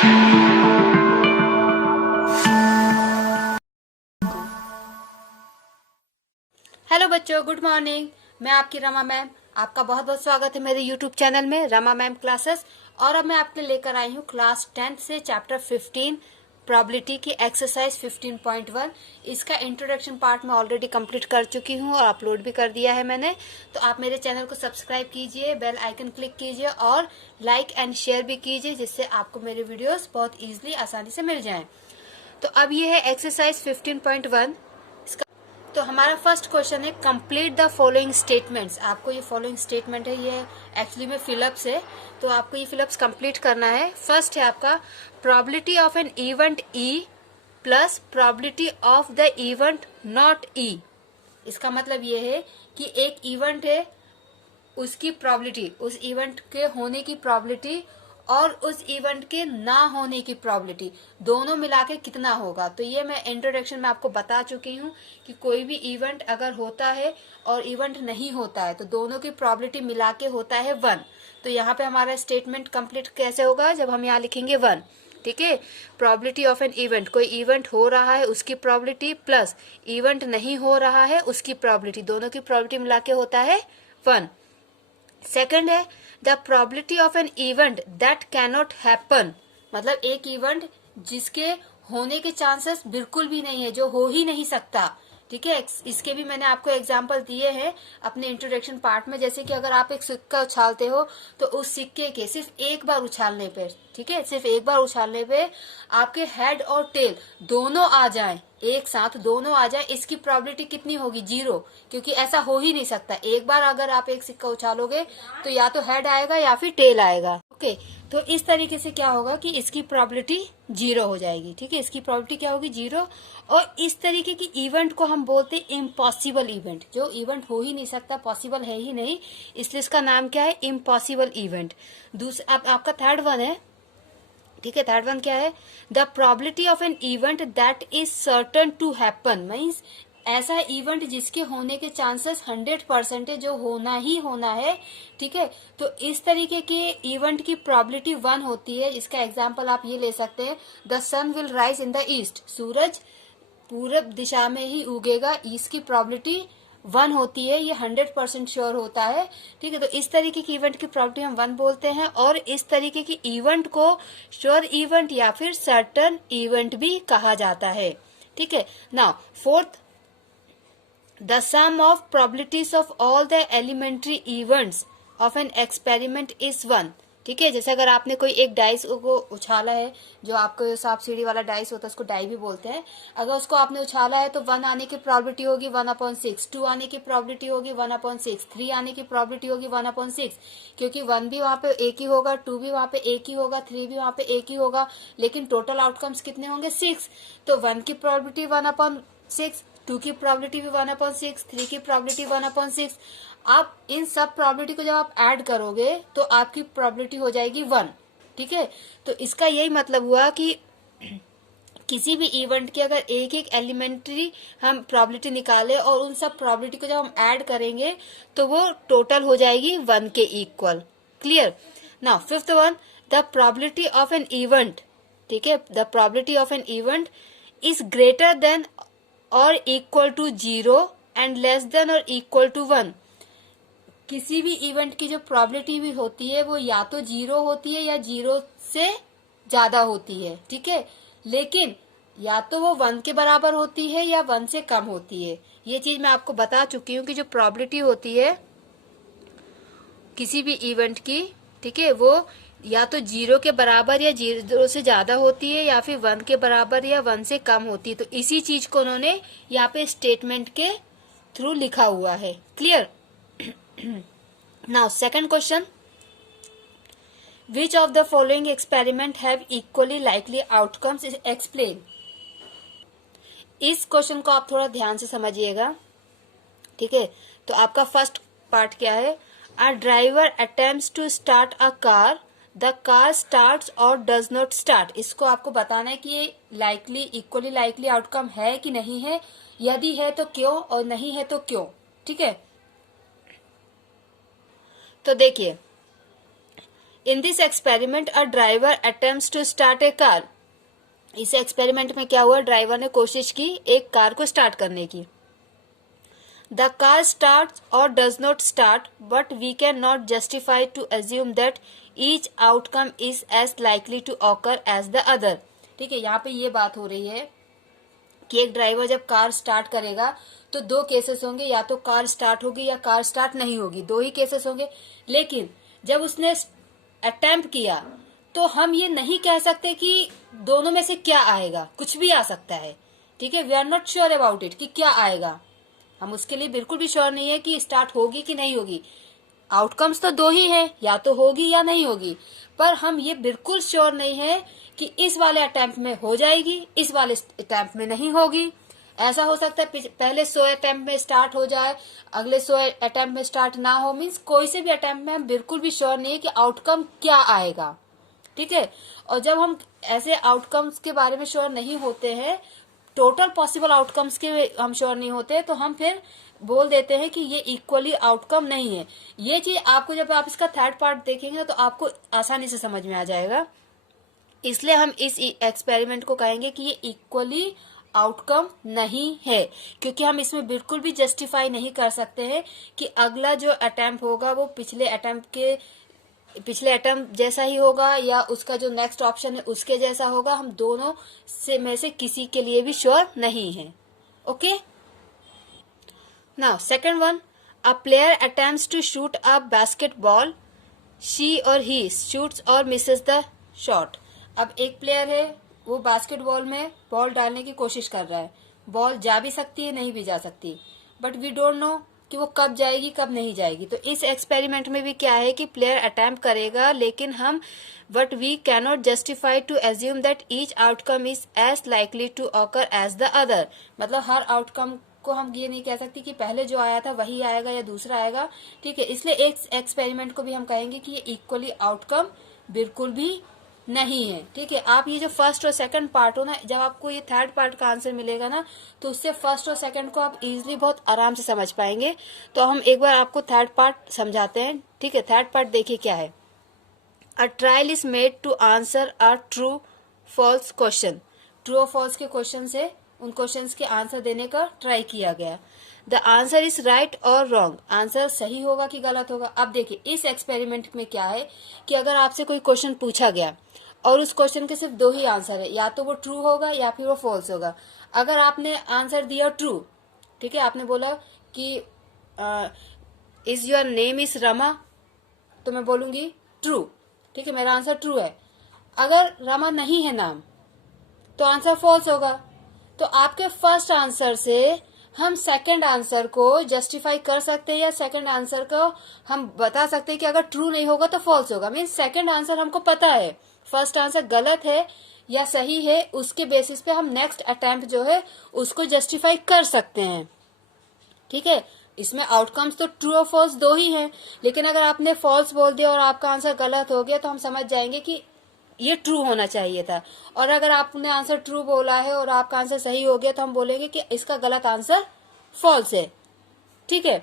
Hello बच्चों, good morning. मैं आपकी रमा मैम। आपका बहुत बहुत स्वागत है मेरे यूट्यूब चैनल में रमा मैम क्लासेस। और अब मैं आपके लेकर आई हूँ क्लास 10 से चैप्टर 15 प्रोबेबिलिटी की एक्सरसाइज 15.1। इसका इंट्रोडक्शन पार्ट मैं ऑलरेडी कंप्लीट कर चुकी हूँ और अपलोड भी कर दिया है मैंने। तो आप मेरे चैनल को सब्सक्राइब कीजिए, बेल आइकन क्लिक कीजिए और लाइक एंड शेयर भी कीजिए, जिससे आपको मेरे वीडियोस बहुत ईजिली आसानी से मिल जाएं। तो अब ये है एक्सरसाइज 15.1। तो हमारा फर्स्ट क्वेश्चन है कंप्लीट द फॉलोइंग स्टेटमेंट्स। आपको ये फॉलोइंग स्टेटमेंट है, ये एक्चुअली में फिलअप्स है, तो आपको ये फिलअप्स कंप्लीट करना है। फर्स्ट है आपका probability of an event E plus probability of the event not E. इसका मतलब ये है कि एक इवेंट है, उसकी प्रोबेबिलिटी, उस इवेंट के होने की प्रोबेबिलिटी और उस इवेंट के ना होने की प्रोबेबिलिटी, दोनों मिला के कितना होगा। तो ये मैं इंट्रोडक्शन में आपको बता चुकी हूँ कि कोई भी इवेंट अगर होता है और इवेंट नहीं होता है तो दोनों की प्रोबेबिलिटी मिला के होता है 1। तो यहाँ पे हमारा स्टेटमेंट कंप्लीट कैसे होगा, जब हम यहाँ लिखेंगे 1। ठीक है, प्रोबेबिलिटी ऑफ एन इवेंट, कोई इवेंट हो रहा है उसकी प्रोबेबिलिटी प्लस इवेंट नहीं हो रहा है उसकी प्रोबेबिलिटी, दोनों की प्रोबेबिलिटी मिला के होता है 1। सेकंड है the probability of an event that cannot happen, मतलब एक इवेंट जिसके होने के चांसेस बिल्कुल भी नहीं है, जो हो ही नहीं सकता। ठीक है, इसके भी मैंने आपको एग्जांपल दिए हैं अपने इंट्रोडक्शन पार्ट में। जैसे कि अगर आप एक सिक्का उछालते हो तो उस सिक्के के सिर्फ एक बार उछालने पे, ठीक है, सिर्फ एक बार उछालने पे आपके हेड और टेल दोनों आ जाए, एक साथ दोनों आ जाए, इसकी प्रोबेबिलिटी कितनी होगी, 0, क्योंकि ऐसा हो ही नहीं सकता। एक बार अगर आप एक सिक्का उछालोगे तो या तो हेड आएगा या फिर टेल आएगा। ओके, तो इस तरीके से क्या होगा कि इसकी प्रोबेबिलिटी 0 हो जाएगी। ठीक है, इसकी प्रोबेबिलिटी क्या होगी, 0। और इस तरीके की इवेंट को हम बोलते हैं इम्पॉसिबल इवेंट, जो इवेंट हो ही नहीं सकता, पॉसिबल है ही नहीं, इसलिए इसका नाम क्या है, इम्पॉसिबल इवेंट। दूसरा आपका थर्ड वन है। ठीक है, थर्ड वन क्या है, the probability of an event that is certain to happen, means ऐसा इवेंट जिसके होने के चांसेस 100% है, जो होना ही होना है। ठीक है, तो इस तरीके के इवेंट की प्रोबेबिलिटी 1 होती है। इसका एग्जांपल आप ये ले सकते हैं, the sun will rise in the east, सूरज पूरब दिशा में ही उगेगा, इसकी प्रोबेबिलिटी 1 होती है, ये 100% श्योर होता है। ठीक है, तो इस तरीके की इवेंट की प्रोबेबिलिटी हम 1 बोलते हैं, और इस तरीके की इवेंट को श्योर इवेंट या फिर सर्टन इवेंट भी कहा जाता है। ठीक है, now fourth, the sum of probabilities of all the elementary events of an experiment is 1। ठीक है, जैसे अगर आपने कोई एक डाइस को उछाला है, जो आपको सांप सीढ़ी वाला डाइस होता है उसको डाई भी बोलते हैं, अगर उसको आपने उछाला है तो 1 आने की प्रोबेबिलिटी होगी 1/6, 2 आने की प्रोबेबिलिटी होगी 1/6, 3 आने की प्रोबेबिलिटी होगी 1/6, क्योंकि 1 भी वहां पे एक ही होगा, 2 भी वहां पे एक ही होगा, 3 भी वहां पे एक ही होगा, लेकिन टोटल आउटकम्स कितने होंगे, 6। तो 1 की प्रोबेबिलिटी 1/6, 2 की प्रोबेबिलिटी भी 1/6, 3 की प्रोबेबिलिटी 1/6। आप इन सब प्रोबेबिलिटी को जब आप ऐड करोगे तो आपकी प्रोबेबिलिटी हो जाएगी 1। ठीक है, तो इसका यही मतलब हुआ कि किसी भी इवेंट की अगर एक एक एलिमेंट्री हम प्रोबेबिलिटी निकाले और उन सब प्रोबेबिलिटी को जब हम ऐड करेंगे तो वो टोटल हो जाएगी 1 के इक्वल। Clear. Now fifth one, the probability of an event, ठीक है, the probability of an event is greater than और equal to 0 and less than और इक्वल टू 1। किसी भी इवेंट की जो प्रोबेबिलिटी भी होती है वो या तो 0 होती है या 0 से ज्यादा होती है। ठीक है, लेकिन या तो वो 1 के बराबर होती है या 1 से कम होती है। ये चीज मैं आपको बता चुकी हूँ कि जो प्रोबेबिलिटी होती है किसी भी इवेंट की, ठीक है, वो या तो 0 के बराबर या 0 से ज्यादा होती है या फिर 1 के बराबर या 1 से कम होती है। तो इसी चीज को उन्होंने यहाँ पे स्टेटमेंट के थ्रू लिखा हुआ है। Clear. Now second question, which of the following experiment have equally likely outcomes is explain। इस क्वेश्चन को आप थोड़ा ध्यान से समझिएगा। ठीक है, तो आपका फर्स्ट पार्ट क्या है, a driver attempts to start a car, the car starts or does not start. इसको आपको बताना है कि ये लाइकली, इक्वली लाइकली आउटकम है कि नहीं है, यदि है तो क्यों और नहीं है तो क्यों। ठीक है, तो देखिए in this experiment a driver attempts to start a car. इस एक्सपेरिमेंट में क्या हुआ, ड्राइवर ने कोशिश की एक कार को स्टार्ट करने की। The car start or does not start, but we can not justify to assume that each outcome is as likely to occur as the other. ठीक है, यहाँ पे ये बात हो रही है कि एक ड्राइवर जब कार स्टार्ट करेगा तो दो केसेस होंगे, या तो कार स्टार्ट होगी या कार स्टार्ट नहीं होगी, दो ही केसेस होंगे। लेकिन जब उसने अटेम्प्ट किया तो हम ये नहीं कह सकते कि दोनों में से क्या आएगा, कुछ भी आ सकता है। ठीक है, we are not sure about it कि क्या आएगा, हम उसके लिए बिल्कुल भी श्योर नहीं है कि स्टार्ट होगी कि नहीं होगी। आउटकम्स तो दो ही है, या तो होगी या नहीं होगी, पर हम ये बिल्कुल श्योर नहीं है कि इस वाले अटेम्प्ट में हो जाएगी, इस वाले अटेम्प्ट में नहीं होगी। ऐसा हो सकता है पहले 100 अटेम्प्ट में स्टार्ट हो जाए, अगले 100 अटेम्प्ट में स्टार्ट ना हो। मीन्स कोई से भी अटेम्प्ट में हम बिल्कुल भी श्योर नहीं है कि आउटकम क्या आएगा। ठीक है, और जब हम ऐसे आउटकम्स के बारे में श्योर नहीं होते हैं, टोटल पॉसिबल आउटकम्स के हम श्योर नहीं होते, तो हम फिर बोल देते हैं कि ये इक्वली आउटकम नहीं है। ये चीज आपको जब आप इसका थर्ड पार्ट देखेंगे तो आपको आसानी से समझ में आ जाएगा। इसलिए हम इस एक्सपेरिमेंट को कहेंगे कि ये इक्वली आउटकम नहीं है, क्योंकि हम इसमें बिल्कुल भी जस्टिफाई नहीं कर सकते हैं कि अगला जो अटेम्प्ट होगा वो पिछले अटेम्प्ट जैसा ही होगा या उसका जो नेक्स्ट ऑप्शन है उसके जैसा होगा। हम दोनों में से किसी के लिए भी श्योर नहीं है। Okay, now second one, a player attempts to shoot a basketball, she or he shoots or misses the shot. अब एक प्लेयर है, वो बास्केटबॉल में बॉल डालने की कोशिश कर रहा है। बॉल जा भी सकती है, नहीं भी जा सकती, बट वी डोंट नो कि वो कब जाएगी कब नहीं जाएगी। तो इस एक्सपेरिमेंट में भी क्या है कि प्लेयर अटेम्प्ट करेगा, लेकिन हम but we cannot justify to assume that each outcome is as likely to occur as the other. मतलब हर आउटकम को हम ये नहीं कह सकते कि पहले जो आया था वही आएगा या दूसरा आएगा। ठीक है, इसलिए एक एक्सपेरिमेंट को भी हम कहेंगे कि ये इक्वली आउटकम बिल्कुल भी नहीं है। ठीक है, आप ये जो फर्स्ट और सेकंड पार्ट हो ना, जब आपको ये थर्ड पार्ट का आंसर मिलेगा ना, तो उससे फर्स्ट और सेकंड को आप इजीली बहुत आराम से समझ पाएंगे। तो हम एक बार आपको थर्ड पार्ट समझाते हैं। ठीक है, थर्ड पार्ट देखिए क्या है। A trial is made to answer a true false question. True और फॉल्स के क्वेश्चन से उन क्वेश्चंस के आंसर देने का ट्राई किया गया। द आंसर इज राइट और रॉन्ग, आंसर सही होगा कि गलत होगा। अब देखिए इस एक्सपेरिमेंट में क्या है कि अगर आपसे कोई क्वेश्चन पूछा गया और उस क्वेश्चन के सिर्फ दो ही आंसर है, या तो वो ट्रू होगा या फिर वो फॉल्स होगा। अगर आपने आंसर दिया ट्रू, ठीक है, आपने बोला कि is your name is Rama, तो मैं बोलूंगी ट्रू। ठीक है, मेरा आंसर ट्रू है। अगर रमा नहीं है नाम तो आंसर फॉल्स होगा। तो आपके फर्स्ट आंसर से हम सेकंड आंसर को जस्टिफाई कर सकते हैं, या सेकंड आंसर को हम बता सकते हैं कि अगर ट्रू नहीं होगा तो फॉल्स होगा। मीन्स सेकंड आंसर हमको पता है, फर्स्ट आंसर गलत है या सही है, उसके बेसिस पे हम नेक्स्ट अटेम्प्ट जो है उसको जस्टिफाई कर सकते हैं। ठीक है, इसमें आउटकम्स तो ट्रू और फॉल्स दो ही हैं, लेकिन अगर आपने फॉल्स बोल दिया और आपका आंसर गलत हो गया तो हम समझ जाएंगे कि ये ट्रू होना चाहिए था। और अगर आपने आंसर ट्रू बोला है और आपका आंसर सही हो गया तो हम बोलेंगे कि इसका गलत आंसर फॉल्स है। ठीक है,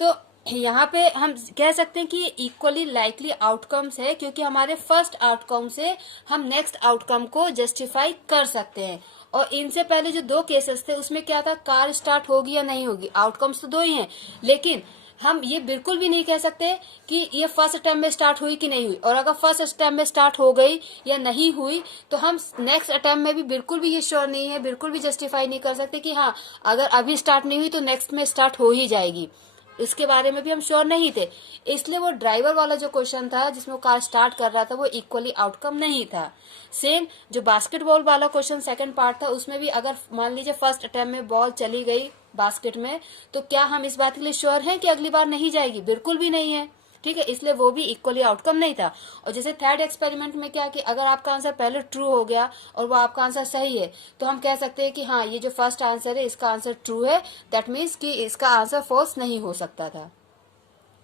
तो यहाँ पे हम कह सकते हैं कि ये इक्वली लाइकली आउटकम्स है, क्योंकि हमारे फर्स्ट आउटकम से हम नेक्स्ट आउटकम को जस्टिफाई कर सकते हैं। और इनसे पहले जो दो केसेस थे उसमें क्या था, कार स्टार्ट होगी या नहीं होगी, आउटकम्स तो दो ही हैं, लेकिन हम ये बिल्कुल भी नहीं कह सकते कि ये फर्स्ट अटेम्प्ट में स्टार्ट हुई कि नहीं हुई। और अगर फर्स्ट अटेम्प्ट में स्टार्ट हो गई या नहीं हुई तो हम नेक्स्ट अटेम्प्ट में भी बिल्कुल भी ये श्योर नहीं है, बिल्कुल भी जस्टिफाई नहीं कर सकते कि हाँ अगर अभी स्टार्ट नहीं हुई तो नेक्स्ट में स्टार्ट हो ही जाएगी। इसके बारे में भी हम श्योर नहीं थे। इसलिए वो ड्राइवर वाला जो क्वेश्चन था जिसमें वो कार स्टार्ट कर रहा था वो इक्वली आउटकम नहीं था। सेम जो बास्केटबॉल वाला क्वेश्चन सेकंड पार्ट था, उसमें भी अगर मान लीजिए फर्स्ट अटेम्प्ट में बॉल चली गई बास्केट में, तो क्या हम इस बात के लिए श्योर हैं कि अगली बार नहीं जाएगी? बिल्कुल भी नहीं है। ठीक है, इसलिए वो भी इक्वली आउटकम नहीं था। और जैसे थर्ड एक्सपेरिमेंट में क्या कि अगर आपका आंसर पहले ट्रू हो गया और वो आपका आंसर सही है तो हम कह सकते हैं कि हाँ ये जो फर्स्ट आंसर है इसका आंसर ट्रू है, दैट मीन्स कि इसका आंसर फॉल्स नहीं हो सकता था।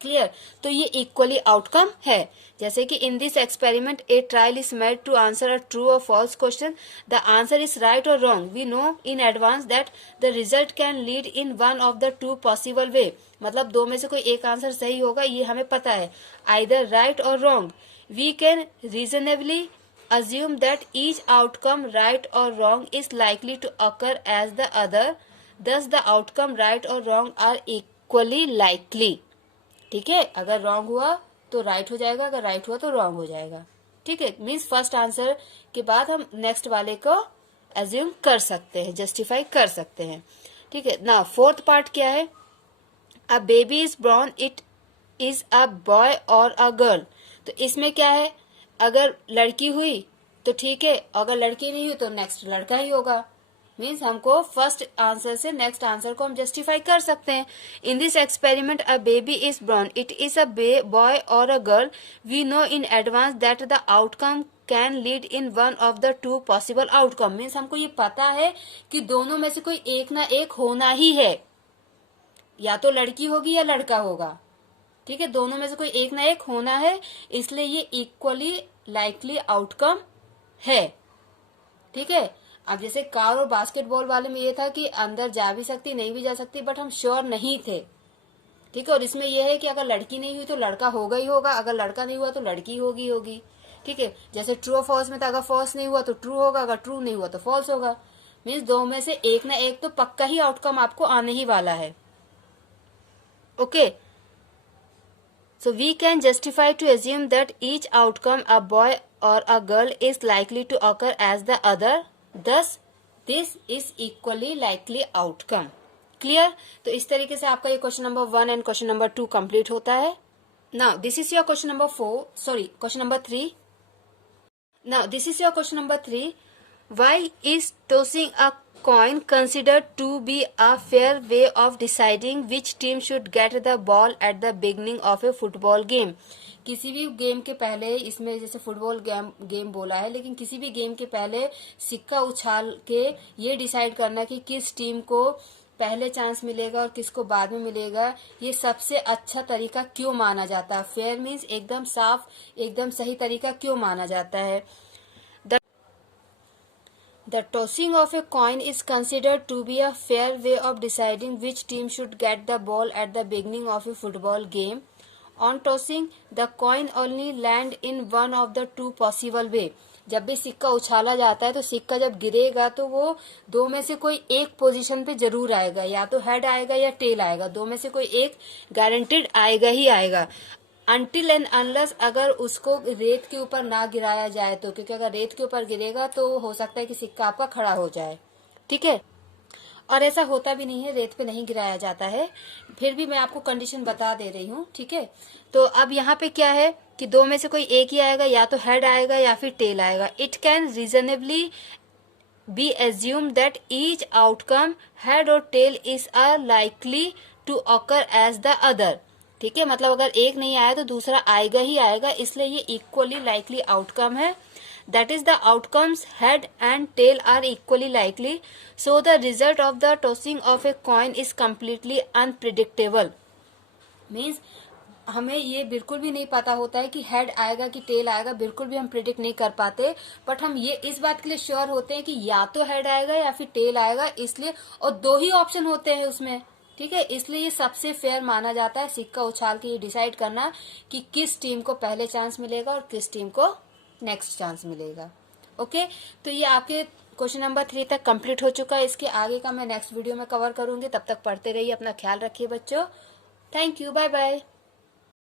क्लियर? तो ये इक्वली आउटकम है। जैसे कि in this experiment a trial is made to answer a true और false question, the answer is right और wrong, we know in advance that the result can lead in one of the two possible way. मतलब दो में से कोई एक answer सही होगा ये हमें पता है, आइदर राइट और wrong. We can reasonably assume that each outcome right or wrong is likely to occur as the other, thus the outcome right or wrong are equally likely. ठीक है, अगर रॉन्ग हुआ तो राइट हो जाएगा, अगर right हुआ तो रॉन्ग हो जाएगा. ठीक है, मीन्स फर्स्ट आंसर के बाद हम नेक्स्ट वाले को एज्यूम कर सकते हैं, जस्टिफाई कर सकते हैं. ठीक है ना. फोर्थ पार्ट क्या है? अ baby is born, it is a boy और अ गर्ल. तो इसमें क्या है? अगर लड़की हुई तो ठीक है, अगर लड़की नहीं हुई तो नेक्स्ट लड़का ही होगा. मीन्स हमको फर्स्ट आंसर से नेक्स्ट आंसर को हम जस्टिफाई कर सकते हैं. In this experiment a baby is born, it is a boy और a girl. We know in advance that the outcome can lead in one of the two possible outcome. Means हमको ये पता है कि दोनों में से कोई एक ना एक होना ही है, या तो लड़की होगी या लड़का होगा. ठीक है, दोनों में से कोई एक ना एक होना है, इसलिए ये इक्वली लाइकली आउटकम है. ठीक है. अब जैसे कार और बास्केटबॉल वाले में ये था कि अंदर जा भी सकती, नहीं भी जा सकती, बट हम श्योर नहीं थे. ठीक है. और इसमें यह है कि अगर लड़की नहीं हुई तो लड़का होगा ही होगा, अगर लड़का नहीं हुआ तो लड़की होगी. ठीक है. जैसे ट्रू और फॉल्स में था, अगर फॉल्स नहीं हुआ तो ट्रू होगा, अगर ट्रू नहीं हुआ तो फॉल्स होगा. मीन्स दो में से एक ना एक तो पक्का ही आउटकम आपको आने ही वाला है. Okay. So we can justify to assume that each outcome, a boy or a girl, is likely to occur as the other. Thus, this is equally likely outcome. Clear? तो इस तरीके से आपका ये question number 1 and question number 2 complete होता है. Now this is your question number 4. Sorry, question number 3. Now this is your question number 3. Why is tossing a coin considered to be a fair way of deciding which team should get the ball at the beginning of a football game? किसी भी game के पहले, इसमें जैसे football game बोला है, लेकिन किसी भी गेम के पहले सिक्का उछाल के ये डिसाइड करना कि किस टीम को पहले चांस मिलेगा और किसको बाद में मिलेगा, ये सबसे अच्छा तरीका क्यों माना जाता है? फेयर मीन्स एकदम साफ, एकदम सही तरीका क्यों माना जाता है? The tossing of a coin is considered to be a fair way of deciding which team should get the ball at the beginning of a football game. On tossing, the coin only land in one of the two possible way. जब भी सिक्का उछाला जाता है तो सिक्का जब गिरेगा तो वो दो में से कोई एक पोजीशन पे जरूर आएगा, या तो हेड आएगा या टेल आएगा. दो में से कोई एक गारंटेड आएगा ही आएगा. अनटिल एंड अनलेस अगर उसको रेत के ऊपर ना गिराया जाए तो, क्योंकि अगर रेत के ऊपर गिरेगा तो हो सकता है कि सिक्का आपका खड़ा हो जाए. ठीक है. और ऐसा होता भी नहीं है, रेत पे नहीं गिराया जाता है. फिर भी मैं आपको कंडीशन बता दे रही हूँ. ठीक है. तो अब यहाँ पे क्या है कि दो में से कोई एक ही आएगा, या तो हेड आएगा या फिर टेल आएगा. It can reasonably be assume that each outcome head और tail is a likely to occur as the other. ठीक है. मतलब अगर एक नहीं आया तो दूसरा आएगा ही आएगा, इसलिए ये इक्वली लाइकली आउटकम है. That is the outcomes head and tail are equally likely. So the result of the tossing of a coin is completely unpredictable. Means हमें ये बिल्कुल भी नहीं पता होता है कि हेड आएगा कि टेल आएगा, बिल्कुल भी हम प्रिडिक्ट नहीं कर पाते. बट हम ये इस बात के लिए श्योर होते हैं कि या तो हेड आएगा या फिर टेल आएगा, इसलिए, और दो ही ऑप्शन होते हैं उसमें. ठीक है. इसलिए ये सबसे फेयर माना जाता है सिक्का उछाल के ये डिसाइड करना कि किस टीम को पहले चांस मिलेगा और किस टीम को नेक्स्ट चांस मिलेगा. ओके. तो ये आपके क्वेश्चन नंबर 3 तक कंप्लीट हो चुका है. इसके आगे का मैं नेक्स्ट वीडियो में कवर करूंगी. तब तक पढ़ते रहिए, अपना ख्याल रखिए बच्चों. Thank you. Bye bye.